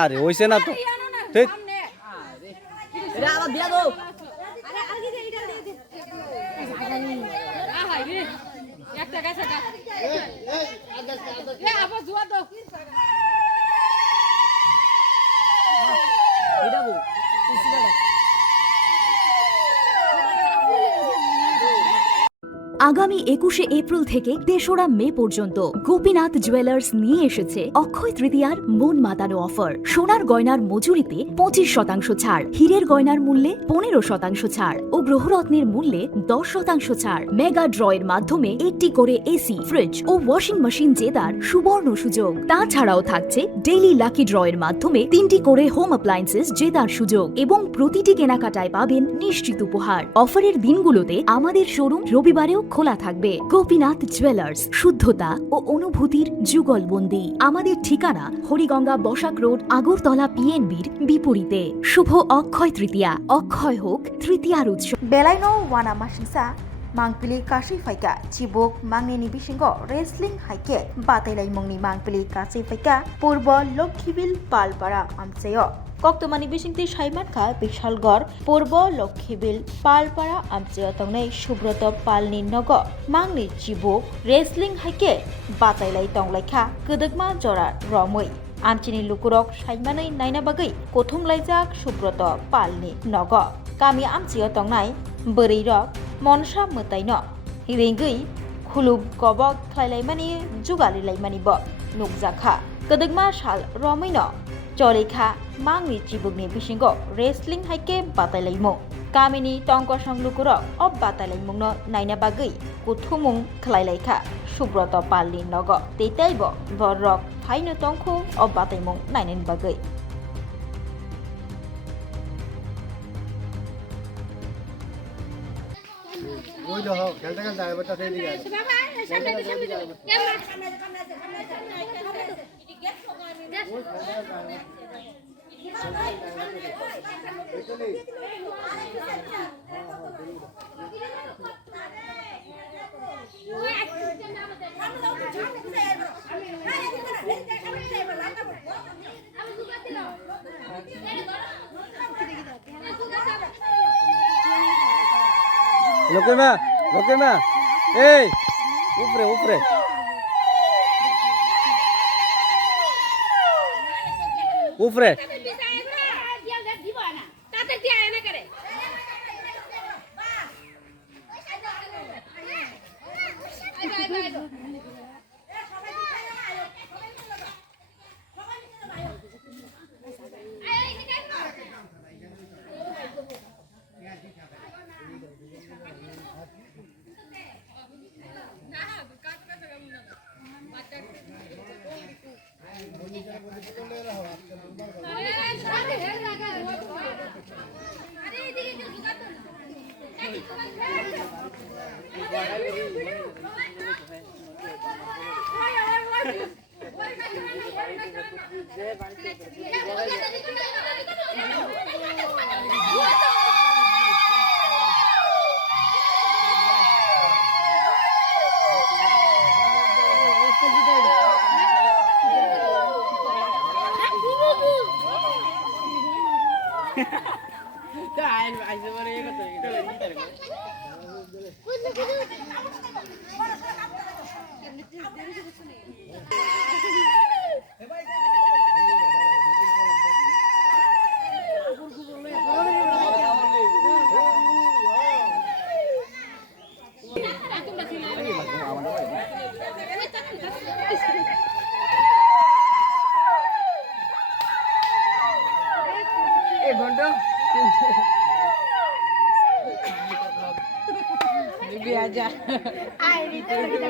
আরে হইছে না তো ঠিক এটা আবার দিয়া দাও একটা গাছে গাছ আবার জুয়া দাও এটা বউ আগামী ২১শে এপ্রিল থেকে ৩রা মে পর্যন্ত গোপীনাথ জুয়েলার্স নিয়ে এসেছে অক্ষয় তৃতীয়ার মন মাতানো অফার। সোনার গয়নার মজুরিতে ২৫% ছাড়, হীরের গয়নার মূল্যে ১৫% ছাড় ও গ্রহরত্নের মূল্যে ১০% ছাড়। মেগা ড্রয়ের মাধ্যমে একটি করে এসি, ফ্রিজ ও ওয়াশিং মেশিন জেতার সুবর্ণ সুযোগ। তাছাড়াও থাকছে ডেইলি লাকি ড্রয়ের মাধ্যমে ৩টি করে হোম অ্যাপ্লায়েন্সেস জেতার সুযোগ এবং প্রতিটি কেনাকাটায় পাবেন নিশ্চিত উপহার। অফারের দিনগুলোতে আমাদের শোরুম রবিবারেও খোলা থাকবে। গোপীনাথ জুয়েলার্স, শুদ্ধতা ও অনুভূতির যুগলবন্দি। আমাদের ঠিকানা হরিগঙ্গা বসাক রোড, আগরতলা পিএনবির বিপরীতে। শুভ অক্ষয় তৃতীয়া, অক্ষয় হোক তৃতীয়ার উৎসব। Belaino wana masingsa mangpili kasi faika chibuk mangni ni bisingo wrestling haike batailai mongni mangpili kasi faika purbo lokhibil palpara amchayo Koktomani bisingti Shaiman Kha Bishalgor Purbo Lokhibil Palpara Amchayo tongnai Subroto Palni Nogo Mangni Chibuk Wrestling haike batailai tonglaikha Kedekma Jora Romui Amchini Lukurok Shaimanai Naina Bagai Kothumlaijak Subroto Palni Nogo Kami Amchayo tongnai Berirok Monsha Mutaino Hiringui Khulub Gobok Khlailaimani Jugalilai Bo Nukjakha Kedekma Shal Romaino Jolika Mangni Chibukni Bishingo Wrestling haike batailaimo Kamini Tongko Songlukurok ob batailaimungno naina bagai kuthumung khlailaikha Subroto Palni Nogo Teitaibo Borok Phaino Tongkho ob bataimung nainen bagai ওই দেখো খেলতে খেলতে এবারটা সেই দিকে আছে লোকে মা এই উপরে উপরে উপরে Biaja. Ai itu kita